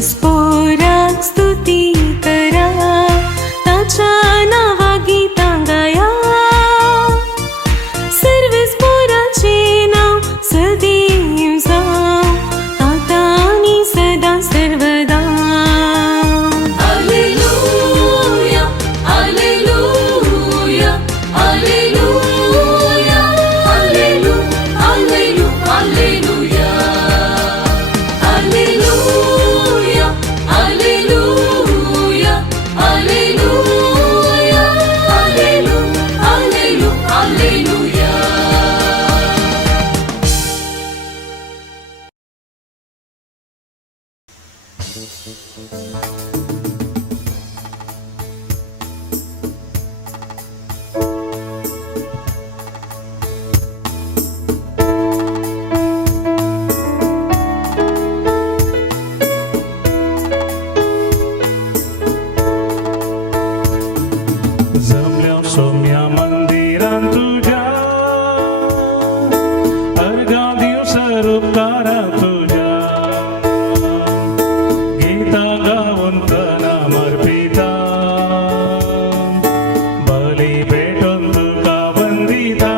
स्पोराक स्तुती करा, ताच्या नावा गितां गाया. सर्व स्पोराचे नाव सदैव जावं, आता आनी सदा सर्वदा. हालेलुया, हालेलुया, हालेलुया, हालेलु, हालेलु, हालेलुया. हालेलुया, हालेलुया, हालेलुया, हालेलु, हालेलु, हालेलुया. जमल्या सोम्या मंदिरान तुझ्या, अर्घा दिवस उपकारा तुझ्या. गीता गाऊन प्रणाम अर्पिता, बली भेटून तुका वंदिता.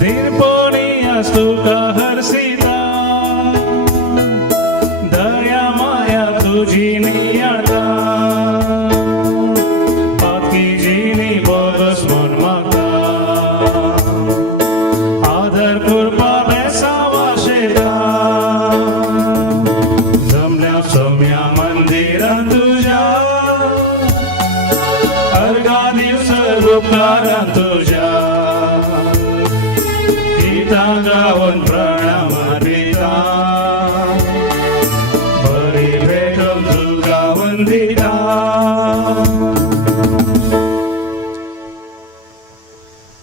दीर्घपणी आज तुका हर्षिता, दया माया तुझी नियाता. तुझ्या गीता गाऊन प्रणाम अर्पिता, बळी भेटून तुका वंदिता.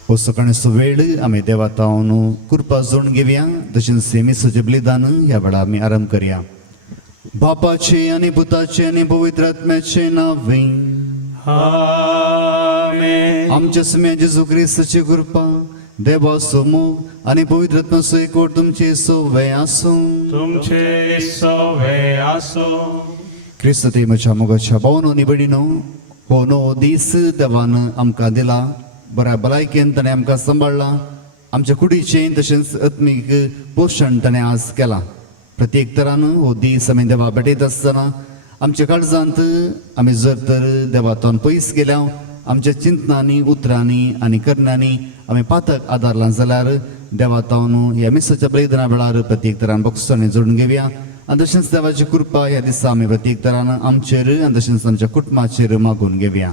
हो सकाळचो वेळ आमी देवातावन कृपा जोडून घेवया. तशेंच सेमिसाचें बलिदान ह्या वेळा आमी आरंभ करया. बापाचे आनी पुताचे आनी पवित्र आत्म्याचे नांवे. आमेन. आमच्या समेत जेजू क्रिस्ताची कृपा, देवाचो मोग आनी पवित्र आत्म्याचो एकवट तुमचे सगळे आसूं. तुमचे सगळे आसो. क्रिस्त ते म्हज्या मोगाच्या भावनो आनी भयणीनो, हो नवो दीस देवान आमकां दिला. बऱ्या भलायकेन ताणें आमकां सांबाळला. आमच्या कुडीचें तशेंच आत्मीक पोशण ताणें आज केलां. प्रत्येक तरान हो दीस आमी देवा भेटयत आसतना आमच्या काळजांत आमी जर तर देवातावन पयस गेल्या, आमच्या चिंतनांनी, उतरांनी आनी करण्यांनी आमी पातक आदारला जाल्यार देवातावन ह्या मिसाच्या बलिदाना वेळार प्रत्येक तरान बक्षांनी जोडून घेवया. आनी तशेंच देवाची कृपा ह्या दिसा आमी प्रत्येक तरान आमचेर आनी तशेंच आमच्या कुटुंबाचेर मागून घेवया.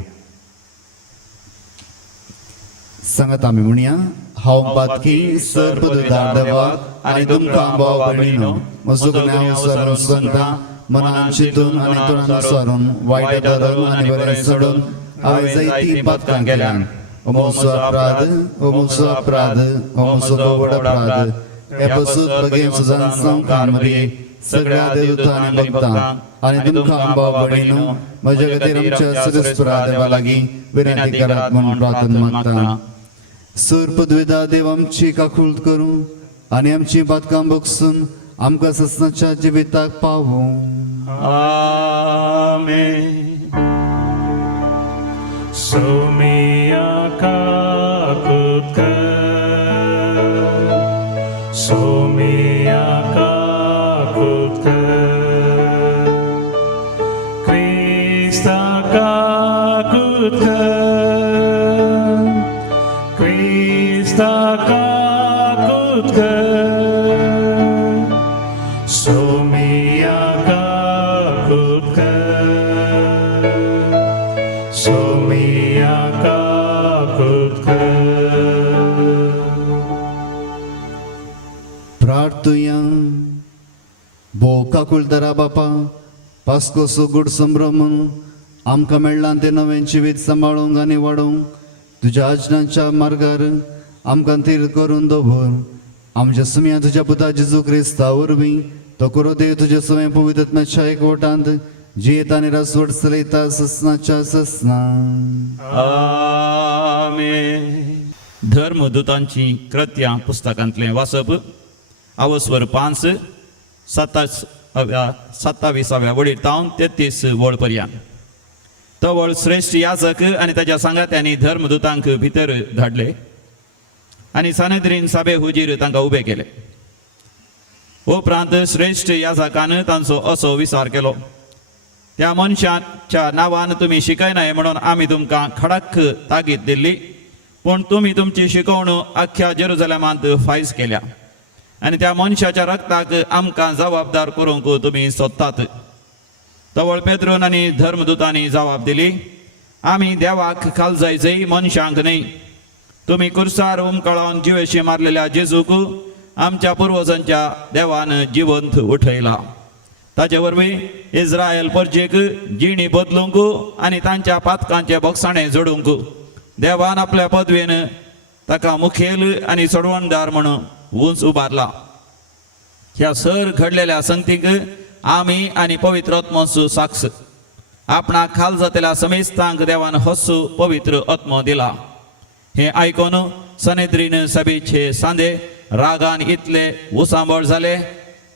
सांगात आमी म्हणया. हांव पातकी सर्पदार देवाक आनी तुमकां भाव भयणीनो, म्हजो गुन्यांव विसरून सांगता. मनान चिंतून आनी तोंडान विसरून, वायट धरून आनी बरें सोडून हांवें जायतीं पातकां केल्यान. हो म्हजो अपराध, हो म्हजो अपराध, हो म्हजो व्हड अपराध. हे पसून बेगीन सुजान सांगता मरे सगळ्या देवतां आनी भक्तां आनी तुमकां भाव भयणीनो, म्हजे खातीर आमच्या सगळ्या देवा लागीं विनंती करात म्हणून प्रार्थना मागता. सर्पद्वेदा देव आमची काकूळट करूं आनी आमची पातकां बगसून आमकां ससनाच्या जिविताक पावूं. आमेन. सोमिया काकूळट कर, सोमिया काकूळट कर. क्रिस्ता काकूळट कर, क्रिस्ता काकूळट कर. सोमिया काकूळट कर, सोमिया काकूळट कर. प्रार्थुया. भो काकूळटरा बापा, पास्कोचो गूढ संभ्रम आमकां मेळ्ळां तें नवें जिवीत सांबाळूंक आनी वाडोवंक तुज्या आजनाच्या मार्गार आमकां थीर करून दवर. आमच्या सुम्या तुज्या पुता जेजू क्रिस्ता वरवीं तो करो देव तुजे सवय पवित्र आत्म्याच्या एकवटांत जियेता आनी रासवट चलयता ससनाच्या ससना. आमेन. धर्मदूतांची कृत्यां पुस्तकांतलें वाचप. आवस्वर 5:27 27व्या वडीर तावन 33 वळ पर्यंत. तो वळ श्रेष्ठ याजक आनी ताच्या सांगात्यांनी धर्मदूतांक भितर धाडले आनी सानेद्रीन सभे हुजीर तांकां उबे केले. उपरांत श्रेष्ठ याजकान तांचो असो विचार केलो, त्या मनशाच्या नांवान तुमी शिकयनाय म्हणून आमी तुमकां खडक ताकीद दिल्ली, पूण तुमी तुमची शिकवणूक अख्ख्या जेरुसलेमांत फायज केल्या आनी त्या मनशाच्या रक्ताक आमकां जबाबदार करूंक तुमी सोदतात. तवळ पेद्रोन आनी धर्मदूतांनी जबाब दिली, आमी देवाक कालजायजय मनशांक न्हय. तुमी कुर्सार उमकळावन जिवेशी मारलेल्या जेजूक आमच्या पुर्वजांच्या देवान जिवंत उठयला. ताचे वरवीं इस्रायल परजेक जिणी बदलूंक आनी तांच्या पातकांचे बोगसाणे जोडूंक देवान आपल्या पदवेन ताका मुखेल आनी सोडवणदार म्हणून उंच उबारला. ह्या सर घडलेल्या संगतीक आमी आनी पवित्र आत्मोचो साक्ष. आपणाक खाल जातल्या समेस्तांक देवान हस्सू पवित्र आत्मो दिला. हे आयकून सनेद्रीन सभेचे सांदे रागान इतले उसांबळ जाले,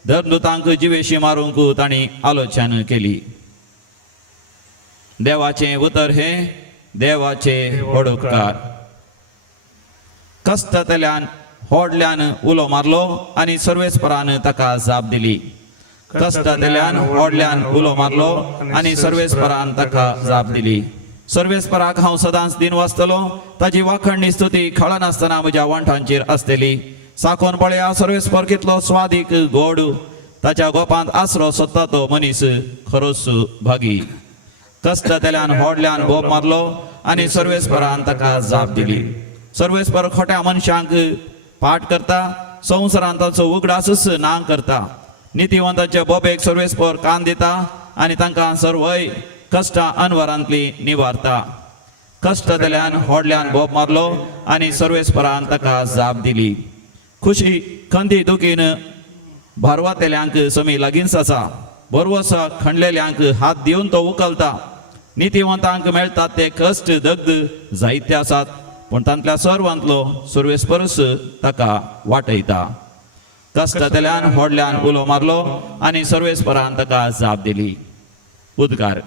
धर्मदूतांक जिवेशी मारूंक तांणी आलोचना केली. देवाचे उतर हे देवाचे वडोपकार. कस्तातल्यान होडल्यान उलो मारलो आनी सर्वेस्परान ताका जाप दिली. कस्तातल्यान होडल्यान उलो मारलो आनी सर्वेस्परान ताका जाप दिली. सर्वेस्पराक हांव सदांच दिन वाचतलो, ताची वाखणणी स्तुती खळनासतना म्हज्या वांठांचेर आसतली. साकोन पळया सर्वेस्पर कितलो स्वादीक गोड, ताच्या गोपांत आसरो सोदता तो मनीस खरोच भागी. कस्तातल्यान होडल्यान बोब मारलो आनी सर्वेस्परान ताका जाप दिली. सर्वेस्पर खोट्या मनशांक पाट करता, संवसारांत ताचो उगडासच ना करता. नितीवंताच्या बोबेक सर्वेस्पर कान दिता आनी तांकां सर्वय कश्टां अनवरांतली निवारता. कस्तातल्यान होडल्यान बोब मारलो आनी सर्वेस्परान ताका जाप दिली. खुशी खंती दुखीन भारवातेल्यांक समी लागींच आसा. बरवसा खणलेल्यांक हात दिवन तो उखलता. नितीवंतांक मेळटात ते कश्ट दग्ध जायते आसात, पूण तांतल्या सर्वांतलो सर्वेस्परच ताका वाटयता. कस्तातल्यान होडल्यान उलो मारलो आनी सर्वेस्परान ताका जाप दिली. उद्गार.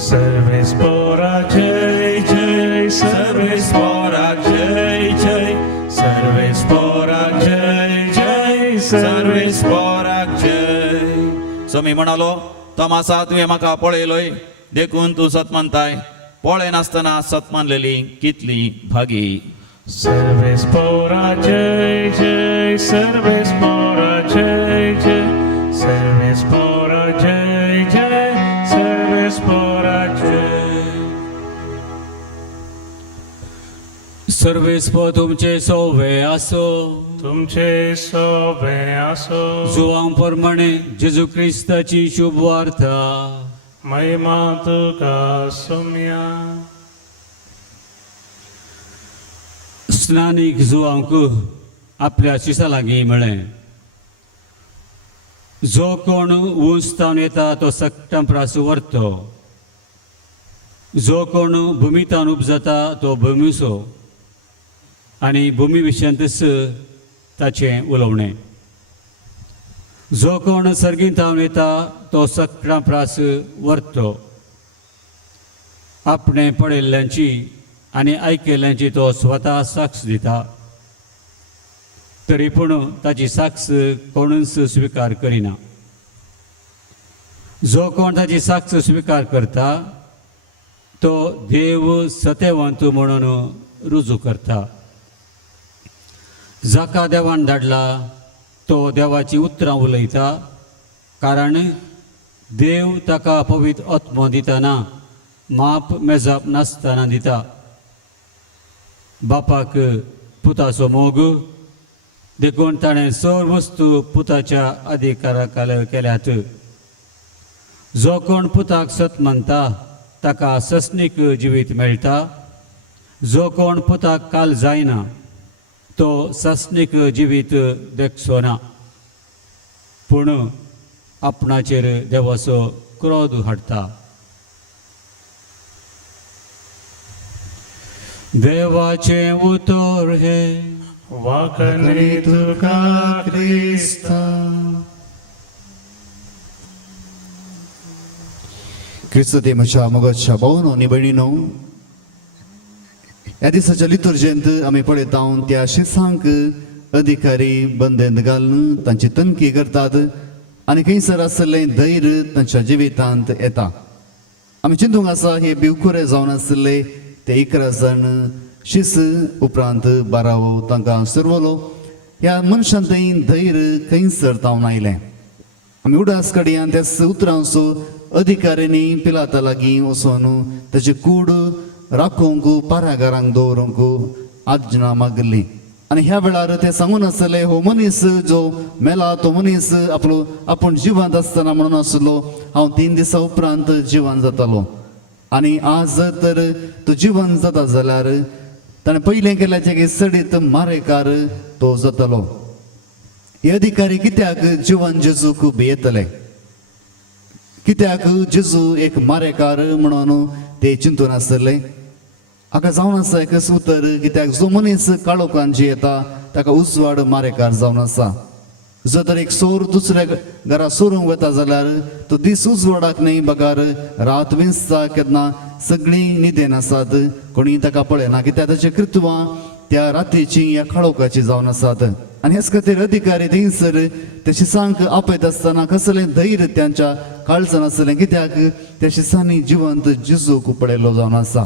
सर्वेस्परा जय जय, सर्वेस्परा जय जय, सर्वेस्परा जय जय, सर्वेस्परा जय. समी म्हणालो, तमासा तुवें म्हाका पळयलोय, देखून तूं सत म्हणटाय. पळय नासतना सत मानलेली कितली भागी. सर्वेस्परा जय जय, सर्वेस्परा जय जय, सर्वेस्परा जय जय, सर्वेस्परा जय. सर्वेस्पर तुमचे सोवे आसो, तुमचे सोबे आसो. जुवां प्रमाणे जेजू क्रिस्ताची शुभ वार्ता. महिमा तुका सोम्या. स्नानीक जुवांक आपल्या शिसा लागीं म्हळें, जो कोण उंचतावन येता तो सक्तंप्रास व्हरतो. जो कोण भुमीतान उपजता तो भुमीसो आनी भुमी विशयंतच ताचें उलोवणें. जो कोण सर्गींतावन येता तो सक्तंप्रास व्हरतो. आपणे पळयल्ल्यांची आनी आयकल्ल्यांची तो स्वता साक्ष दिता, तरी पूण ताची साक्ष कोणूच स्विकार करिना. जो कोण ताची साक्ष स्विकार करता तो देव सत्यवंत म्हणून रुजू करता. जाका देवान धाडला तो देवाची उतरां उलयता, कारण देव ताका पवित्र आत्मो दितना माप मेजाप नासतना दिता. बापाक पुताचो मोग, देखून ताणें सर्व वस्तू पुताच्या अधिकाराखाल केल्यात. जो कोण पुताक सत म्हणटा ताका सस्नीक जिवीत मेळटा. जो कोण पुताक काल जायना तो सस्नीक जिवीत देखचो ना, पूण आपणाचेर देवाचो क्रोध हाडटा. देवाचे उतर हे वाकणे तुका क्रिस्ता. ख्रिस्त ते म्हज्या मोगाच्या भावन आनी भयणीनो, ह्या दिसाच्या लितुर्जेंत आमी पळयता त्या शिसांक अधिकारी बंदेंत घालून तांची तनखी करतात आनी खंयसर आसलें धैर्य तांच्या जिवितांत येता. आमी चिंतूंक आसा हे भिवकुरे जावन आसले ते 11 जाण शिस उपरांत 12 तांकां सुरवलो. ह्या मनशान थंय धैर्य खंयसर तावन आयलें. आमी उडास कडयान त्या उतरांचो अधिकाऱ्यांनी पिलाता लागीं वचून ताची कूड राखूंक पारागारांक दवरूंक आज्ञा मागली. आनी ह्या वेळार ते सांगून आसले, हो मनीस जो मेला तो मनीस आपूण जिवंत आसतना म्हणून आसलो, हांव 3 दिसां उपरांत जिवंत जातालो. आनी आज तर तो जिवंत जाता जाल्यार ताणें पयलें केल्याचे सडीत मारेकार तो जातालो. हे अधिकारी कित्याक जिवन जेजूक भियेतले? कित्याक जेजू एक मारेकार म्हणून ते चिंतून आसले? हाका जावन आसा एक उतर, कित्याक जो मनीस काळोखान जियेता ताका उजवाड मारेकार जावन आसा. जो तर एक सोर दुसऱ्या घरा सोरूंक वता जाल्यार तो दीस उजवाडाक न्ही बगार रात विंचता केन्ना सगळीं न्हिदेन आसात, कोणी ताका पळयना, कित्याक ताची कृत्वां त्या रातीची ह्या काळोखाची जावन आसात. आनी हेच खातीर अधिकारी थंयसर ते शिसांक आपयत आसतना कसलें धैर्य त्यांच्या काळजान आसलें, कित्याक त्या शिसांनी जिवंत जेजूक पळयलो जावन आसा.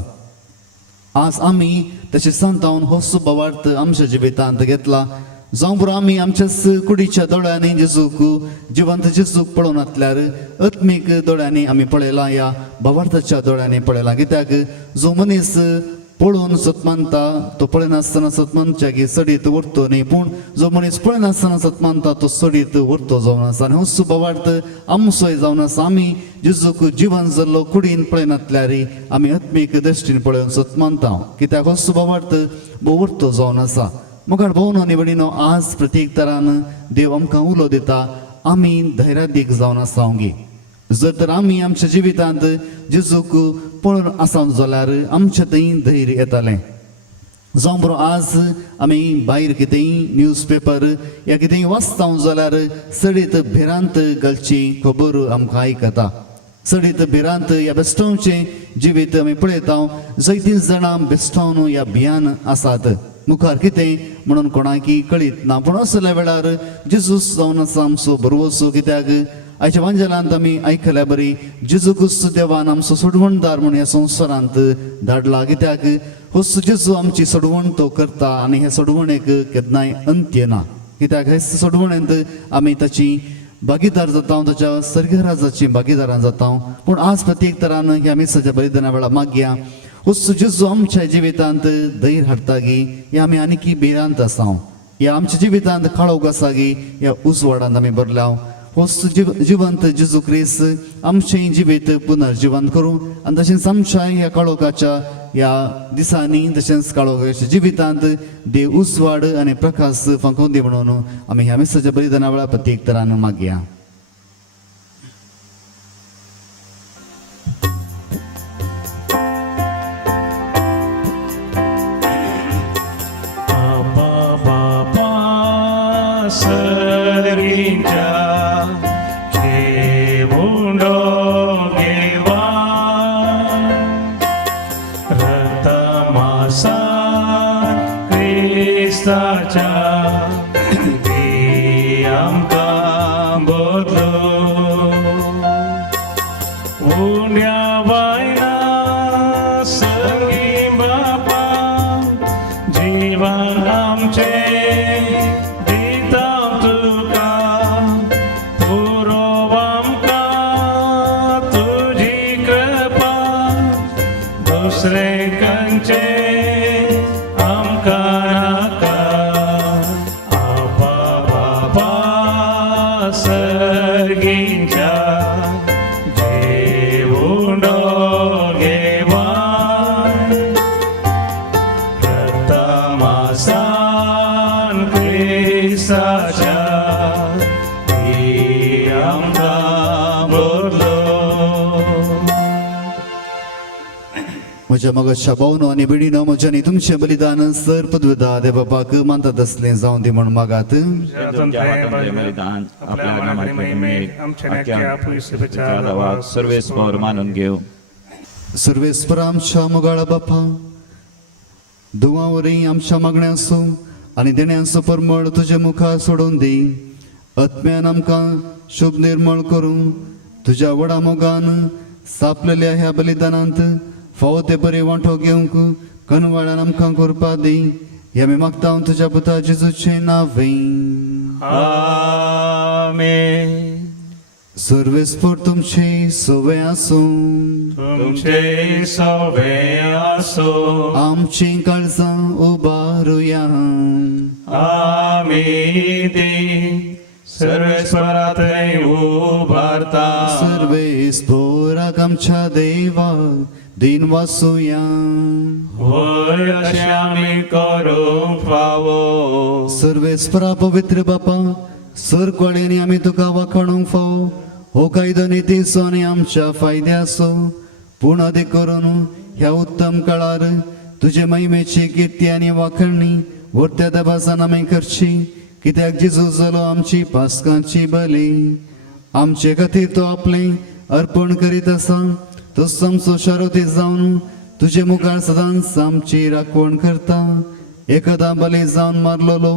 आज आमी त्या सांतावन हो सुभावार्थ आमच्या जिवितांत घेतला. जावं बरो आमी आमच्याच कुडीच्या दोळ्यांनी जेजूक जिवंत जेजूक पळोवन आसल्यार आत्मीक दोळ्यांनी आमी पळयला, या भावार्थाच्या दोळ्यांनी पळयला. कित्याक जो मनीस पळोवन सतमानता तो पळयनासतना सतमानच्या सडीत व्हरतो न्ही, पूण जो मनीस पळयनासतना सतमानता तो सडीत व्हरतो जावन आसा. आनी हो सुभावार्थ आमचोय जावन आसा. आमी जेजूक जिवन जाल्लो कुडीन पळयनातल्यार आमी आत्मीक दृश्टीन पळोवन सतमानता, कित्याक हो सुभावार्थ भोव व्हरतो जावन आसा. मोगाळ भोवन आनी भयणीनो, आज प्रत्येक तरान देव आमकां उलो दिता, आमी धैर्यादीक जावन आसांगी. जर तर आमी आमच्या जिवितांत जेजूक पळोवन आसांक जाल्यार आमच्या थंय धैर्य येतालें. जावं बरो आज आमी भायर कितेंय न्यूज पेपर या कितेंय वाचता जाल्यार सडीत भिरांत घालची खबर आमकां आयकता. सडीत भिरांत ह्या बेस्टोवचे जिवीत आमी पळयता. जायतीं जाणां बेस्टोवन ह्या भियान आसात. मुखार कितें म्हणून कोणाकी कळीत ना, पूण असल्या वेळार जेजूस जावन आसा आमचो बरोवसो. कित्याक आयच्या वांजेलांत आमी आयकल्या बरी जेजूकूच देवान आमचो सोडवणदार म्हणून ह्या संवसारांत धाडला. कित्याक हो जेजू आमची सोडवण तो करता आनी हे सोडवणेक केन्नाय अंत्य ना. कित्याक हे सोडवणेंत आमी ताची भागीदार जाता, ताच्या सर्गराजाची भागीदारां जाता. पूण आज प्रत्येक तरान ह्या मिसाच्या बलिदाना वेळा मागया हो जेजू आमच्या जिवितांत धैर्य हाडटा गी, हे आमी आनीक भिरांत आसा. ह्या आमच्या जिवितांत काळोख आसा गी, ह्या उजवाडांत आमी भरल्या. हो जिवंत जेजू क्रिस्त आमचें जिवीत पुनर्जिवंत करूं आनी तशेंच आमच्या ह्या काळोखाच्या ह्या दिसांनी तशेंच काळोखाच्या जिवितांत देव उजवाड आनी प्रकाश फांकून दी म्हणून आमी ह्या मिसाच्या बलिदाना वेळा प्रत्येक तरान मागया. म्हज्या मोगाच्या भावनो आनी बिडीनो म्हज्यानी तुमचें बलिदान सर पदवेदा देव बापाक मानतात असलें जावं दी म्हणून मागात बलिदान आपल्या नामाचे महिमेक आख्या पृथ्वीच्या गावाक सर्वेस्वर मानून घेऊ. सर्वेस्पर आमच्या मोगाळा बापा दुवावरी आमच्या मागण्यांचो आनी देण्यांचो परमळ तुजे मुखार सोडून दी. आत्म्यान आमकां शुभ निर्मळ करूं तुज्या व्हडा मोगान सापलेल्या ह्या बलिदानांत फावो ते बरे वांटो घेवंक कनवाळ्यान आमकां करपा दी. हे आमी मागता तुज्या पुता जेजूचें नांवें. आमेन. सर्वेस्पर तुमचे सवे आसूं तुमचे सवे आसो. आमची काळजां उबारुया. आमी ती सर्वेस्परांत उबारता. सर्वेस्पराक आमच्या देवाक दिन वासुया. होय अशें आमी करूंक फावो. सर्वेस्परा पवित्र बापा सर कळेनी आमी तुका वाखाणूंक फावो. हो कायदो नितीचो आनी आमच्या फायद्याचो पूण अधिक करून ह्या उत्तम काळार तुजे महिमेची किर्ती आनी वाखणणी वर्त्या दबासान आमी करची. कित्याक जेजू जालो आमची पासकांची बली. आमचे खातीर तो आपलें अर्पण करीत आसा. तो आमचो शारोती जावन तुजे मुखार सदांच आमची राखण करता. एकदा बली जावन मारलोलो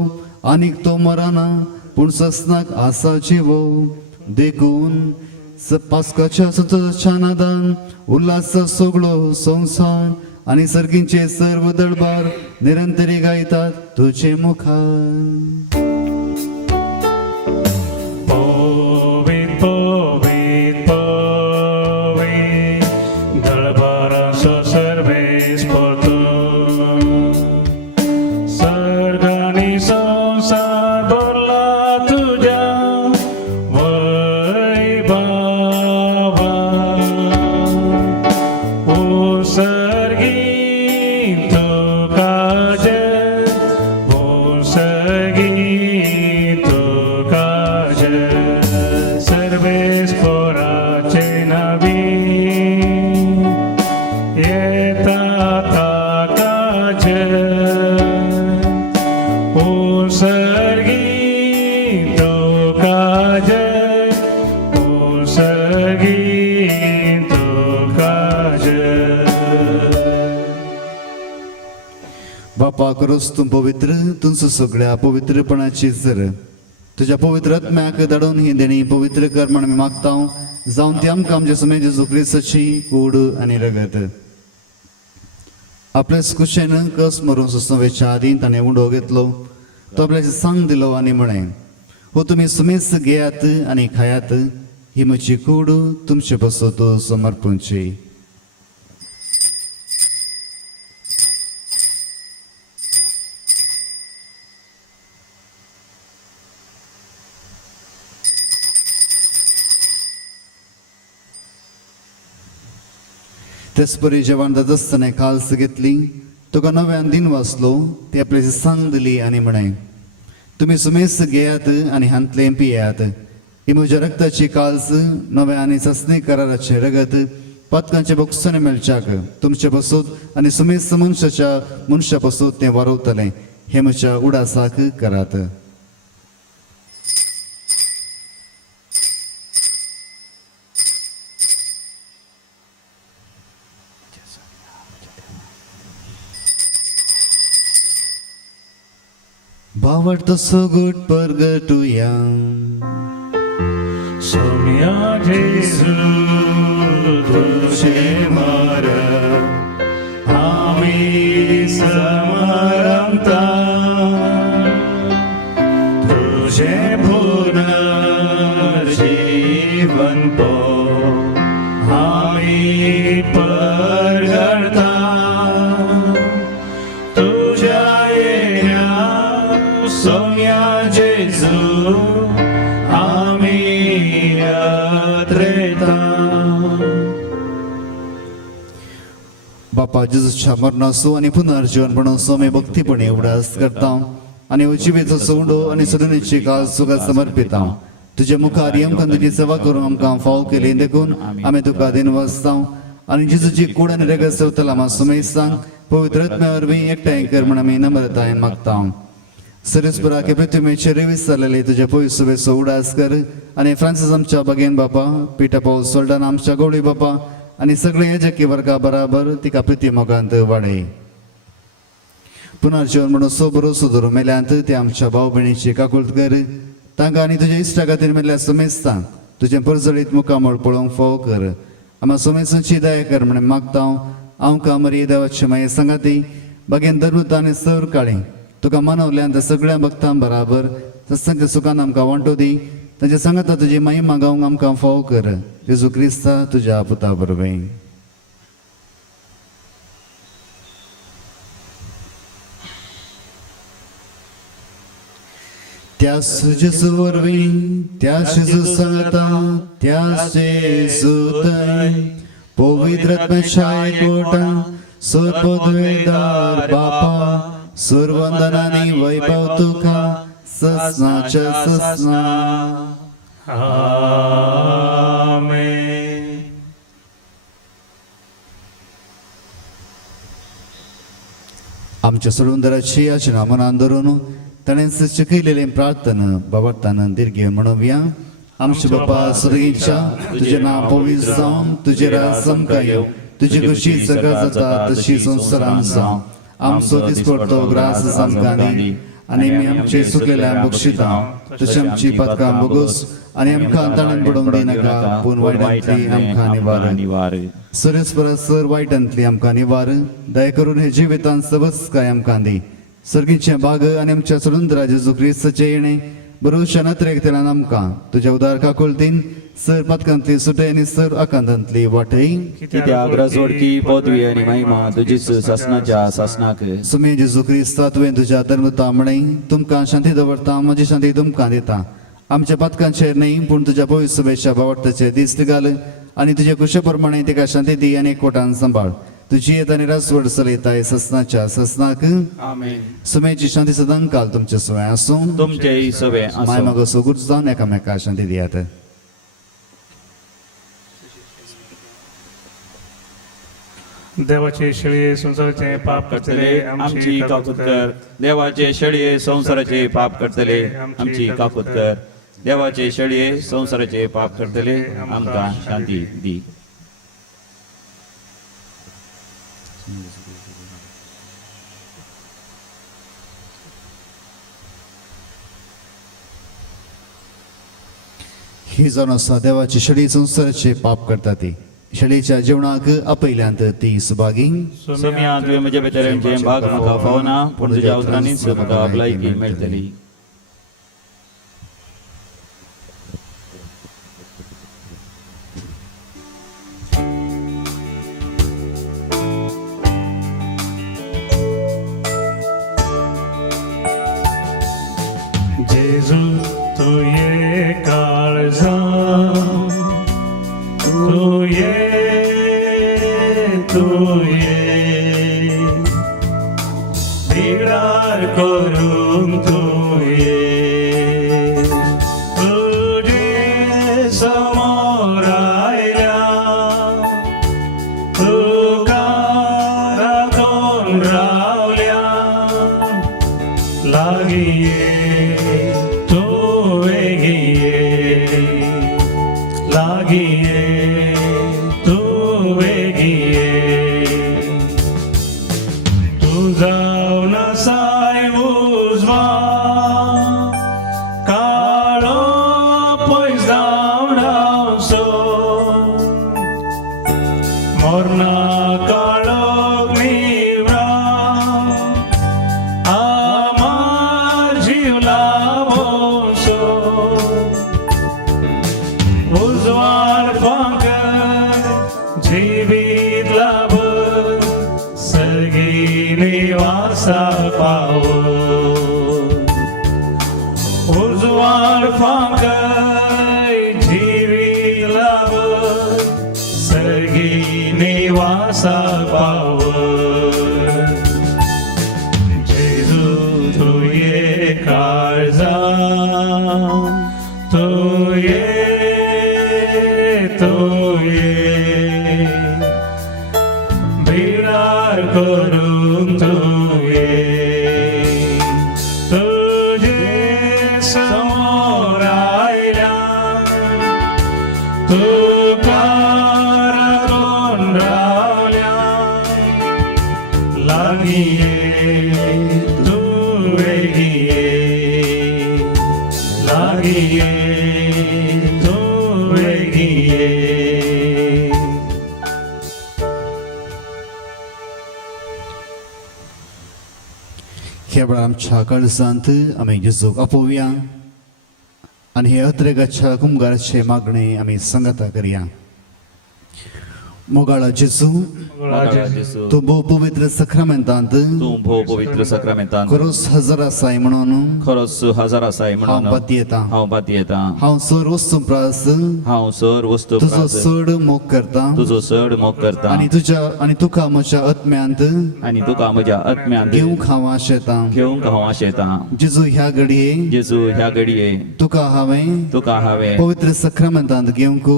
आनीक तो मराना पूण ससनाक आसा जिवो. देखून पासकाच्या संतोषाच्या नादान उल्हास सगळो संसार आनी सर्गींचे सर्व दळबार निरंतरी गायतात तुजे मुखार. पवित्र पवित्र पवित्र दळबाराचो सर्वेस्पर तूं. सर्ग आनी संसार भरला तुज्या बापा करोस तूं पवित्र तुमचो सगळ्या पवित्रपणाची जर तुझ्या पवित्र आत्म्याक धाडून ही देणी पवित्र कर म्हण आमी मागता. जावन ती आमकां आमचे समय जेजू क्रिस्ताची कूड आनी रगत आपल्या कुशेन कस मरून सुसवेच्या आदी ताणें उडो घेतलो. तो आपल्याची सांग दिलो आनी म्हळें हो तुमी सुमेस घेयात आनी खायात. ही म्हजी कूड तुमचे बसत समर्पणची. तेच परी जेवण जात आसतना काल्स घेतली. तुका नव्यान दिन वाचलो ती आपल्याची सांग दिली आनी म्हणें तुमी सुमेस घेयात आनी हांतले पियात. ही म्हज्या रक्ताची काल्स नव्या आनी ससनी कराराचे रगत पातकांचे बोगसाने मेळच्याक तुमचे बसूत आनी सुमेस मनशा बसूत तें वारवतलें. हे म्हज्या उडासाक करात. बावडतो सोगूट परगटुया. सोम्या जेजू तुझे मर आमी समरमता. तुझे पुनर्जीवन पो आमी परगडता. तुझ्या सोम्या जेजू आमी यात्रेता. बापा जेजूच्या मरणाचो आनी पुनर्जीवनपणाचो आमी भक्तीपणे उडास करता आनी जिवेचो सोंडो आनी सदनीची काल सुखात समर्पिता. तुजे मुखार आमकां तुजी सेवा करून आमकां फाव केली देखून आमी तुका दिन वाचता. आणि जेजूची कूड आणि रगत सवतला आम्हा सुमेय सांग पवित्र आत्म्यावर एकठांय कर म्हण आम्ही नम्रतायेन मागता सरस्परा के पृथ्वीमेचे रेवीस जाल्लेले तुझ्या पवित्र सभेचो उडास कर आणि फ्रांसिस आमच्या बगेन बापा पिटा पाऊल सोल्डान आमच्या गवळी बापा आणि सगळे याजकी वर्गा बराबर तिका प्रिती मोगांत वाडय पुनर्जीवन म्हणून सोबरो सुदरो मेल्यांत ते आमच्या भाऊ भयणीची काकुळट कर तांकां आनी तुज्या इश्टा खातीर मेल्ल्या समेस्तां तुजें परजळीत मुखामळ पळोवंक फोव कर आम्हा समेसांची दया कर म्हणून मागता हांव कामरी देवाची माये सांगाती बगेन धर्मता आनी सर काळी तुका मनवल्यान सगळ्या भक्तां बराबर सत्संग सुखान आमकां वांटो दी ताच्या सांगाता तुजी महिमा गावंक आमकां फोव कर जेजू क्रिस्ता तुज्या पुता बरोबर त्यास जेजू वरवीं त्यास जेजू सांगता त्यास जेजू थंय पवित्र आत्म्याच्या एकवटा सर्वोदयदार बापा सुरवंदनानी वैभव तुका ससनाच्या ससना आमेन. आमच्या सुरवंदराची याचना मनान धरून ताणें सच्च केलेले प्रार्थना बाबतान दीर्घ म्हणूया आमचे बापा स्वर्गीच्या तुझे नाव पवित्र जावं तुझे राज समकाय येवं तुझी खुशी सगळं जाता तशी संवसारान जावं आमचो दिसपडतो ग्रास आमकां आणि मी आमचे सुकेल्या बक्षिता तशी आमची पदकां बगूस आणि आमकां ताणें पडोवंक दिनाका पूण वायटांतली आमकां निवार सरस्परा सर वायटांतली आमकां निवार दया करून हे जिवितांत सबस काय आमकां दी सर्गीचे बाग आणि आमच्या सुरुंदरा जेजू क्रिस्ताचे येणे बरोवच्या नत्रेकतेलान आमकां तुज्या उदार काकुळतीन सर पदकांतली सुटय आनी सर आकांतांतली वाटय कित्याक जोडकी पदवी आनी महिमा तुजीच शासनाच्या शासनाक सुमे जेजू क्रिस्ता तुवें तुज्या धर्मता म्हणय तुमकां शांती दवरता म्हजी शांती तुमकां दिता आमच्या पदकांचेर न्ही पूण तुज्या पवित्र सभेच्या बावटाचे दीस घाल आनी तुजे कुशे प्रमाणे तिका शांती दी आनी एकवटान सांबाळ तुजी येत आनी रसवड चलयताय ससनाच्या ससनाक आमेन. सुमेची शांती सदां काल तुमचे सुवाय आसूं तुमचेय सवे माय मगो सोगूट जावन एकामेका शांती दियात देवाचे शेळये संसाराचे पाप करतले आमची काकूत कर देवाचे शेळये संसाराचे पाप करतले आमची काकूत कर देवाचे शेळये संसाराचे पाप करतले आमकां शांती दी ही जावन आसा देवाची शेळी संसाराचे पाप करता ती शेळीच्या जेवणाक आपयल्यांत ती सुभागी सम्या तुवें म्हज्या भितऱ्यांचे भाग म्हाका फावना पूण तुज्या उतरांनीच म्हाका भलायकी मेळटली जेजू तुये काळजा तुये बिगडार करून तुये तुझे समोर आयल्या तुका राखून रावल्या लागिये करून तू ये तुझे समोर आयल्या तुकार करून रावल्या लागी ये तू वेगी ये लागी ये तू वेगी ये ह्या वेळार आमच्या कळसांत आमी जेजूक आपोवया आनी हे अत्रेगाच्या कुंभाराचे मागणे आमी संगता करया. मोगाळा जेजू, मोगाळा जेजू, तू भोव पवित्र सक्रमेंतांत तूं भोव पवित्र सक्रामेंतांत खरोच हजर आसाय म्हणून खरोच हजर आसाय हांव म्हणून पाती येता. हांव पाती येता. हांव सर वस्तू प्रास हांव सर वस्तू तुजो प्रास चड मोग करता तुजो चड मोग करता आनी तुका म्हज्या आत्म्यांत आनी तुका म्हज्या आत्म्यांत घेवंक हांव आशेता. घेवंक हांव आशेता. जेजू ह्या घडये जेजू ह्या घडये तुका हांवें पवित्र सक्रमेंतांत घेवंक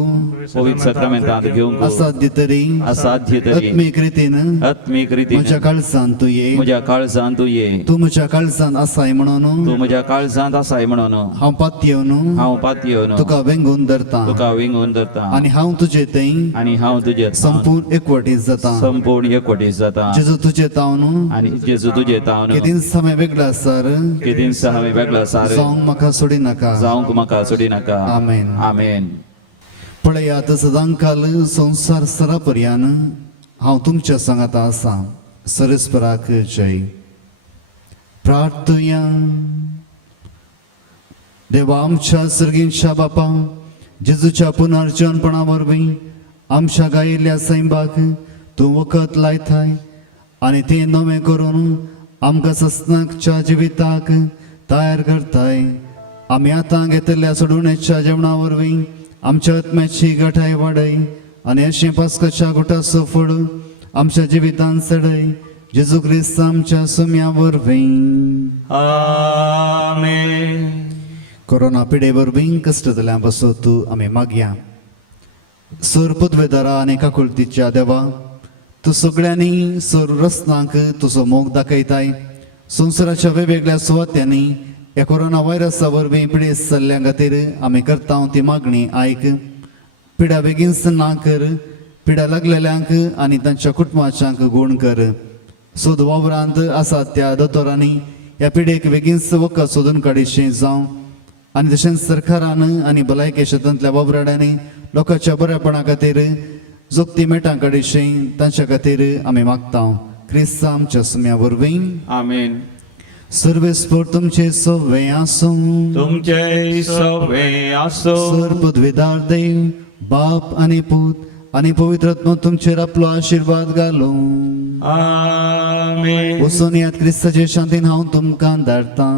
पवित्र सक्रामेंतांत घेवंक असाध्य तरी असाध्य तरी आत्मीक रितीन आत्मीक रितीन म्हज्या काळजांत तूं ये. म्हज्या काळजांत तूं ये. तूं म्हज्या काळजांत आसाय म्हणून तूं म्हज्या काळजांत आसाय म्हणून हांव पाती येवन हांव पाती येवन तुका वेंगून धरता तुका विंगून धरता. आनी हांव तुजें थंय आनी हांव तुजें संपूर्ण एकवटीत जाता. संपूर्ण एकवटीत जाता. जेजू तुजें तावन आनी जेजू तुजें तावन केदीन समय वेगळा आसार केदीन हांवें वेगळो सार जावंक म्हाका सोडी नाका. जावंक म्हाका सोडी नाका. आमेन. आमेन. पळयात सदांकाल संसार सरापर्यान हांव तुमच्या सांगाता आसा. सरस्पराक जय. प्रार्थया. देवा आमच्या सर्गींच्या बापा, जेजूच्या पुनर्जन्मपणा वरवीं आमच्या गायिल्ल्या सैंबाक तूं वखद लायताय आनी तें नवें करून आमकां सस्नाकच्या जिविताक तयार करताय. आमी आतां घेतिल्ल्या सोडवणेच्या जेवणा वरवीं आमच्या आत्म्याची घटाय वाडय आनी अशें पास्काच्या गुटाचो फळ आमच्या जिवितांत चडय. जेजू क्रिस्त आमच्या सुम्या वरवीं. आमेन. कोरोना पिडे वरवीं कश्ट जाल्ल्या पासून तूं आमी मागया. सर पदवेदारा आनी काकुळतीच्या देवा, तूं सगळ्यांनी सर रस्त्यांक तुजो मोग दाखयताय. संवसाराच्या वेगवेगळ्या सुवात्यांनी ह्या कोरोना व्हायरसा वरवीं पिडेस्त जाल्ल्या खातीर आमी करता ती मागणी आयक. पिडा बेगीनच ना कर. पिडा लागलेल्यांक आनी तांच्या कुटुंबाच्यांक गूण कर. सोद वावरांत आसात त्या दोतोरांनी ह्या पिडेक बेगीनच वखद सोदून काडिशें जावं आनी तशेंच सरकारान आनी भलायकी क्षेत्रांतल्या वावराड्यांनी लोकांच्या बऱ्यापणा खातीर जोगती मेटां काडिशें तांच्या खातीर आमी मागता. क्रिस्त आमच्या सुम्या वरवीं. आमेन. सर्वेस्पर तुमचे सवे आसूं. तुमचे सवे आसो. सर पदवेदार देव, बाप आनी पूत आनी पवित्र आत्मा तुमचेर आपलो आशिर्वाद घालो. आमेन. वचून यात क्रिस्ताचे शांतीन हांव तुमकां धाडटा.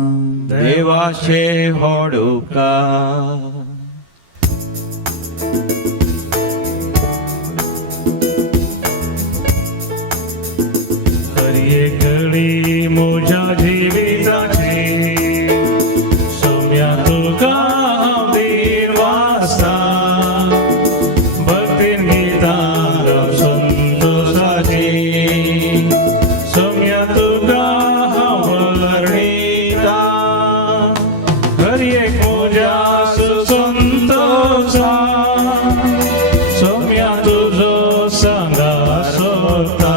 देवाचे व्हड उपकार. हर एक घडी म्हज्या जिविताची सोम्या तुका हांव दीन वाचता. भक्तीन गितां संतोषाची सोम्या तुका हांव वर्णिता. हर एक म्हज्या संतोषा सोम्या तुजो सांगा सोदता.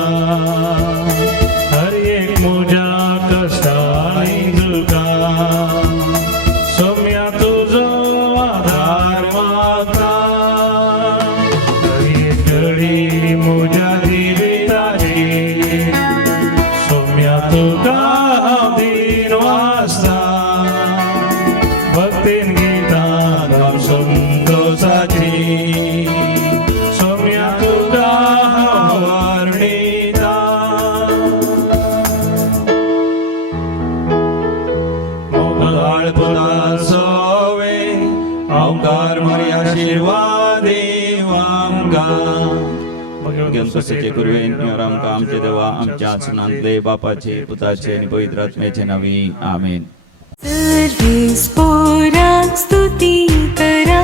हर एक म्हज्या कश्टांनी तुका सोम्या तुजो आधार मागता. हर एक घडी म्हज्या जिविताची सोम्या तुका हांव दीन वाचता. भक्तीन गितां संतोषाची सोम्या तुका हांव वर्णिता. मोगाळ पुताचो वे ओंकार मरी आशिर्वाद देव आमकां. गणपतीचे कुरवेन प्रियर आमकां आमचे देवा आमच्या सुनांतले बापाचे पुताचे आनी पवित्र आत्म्याचे नांवी. आमेन. सर्वेस्पराक स्तुती करा.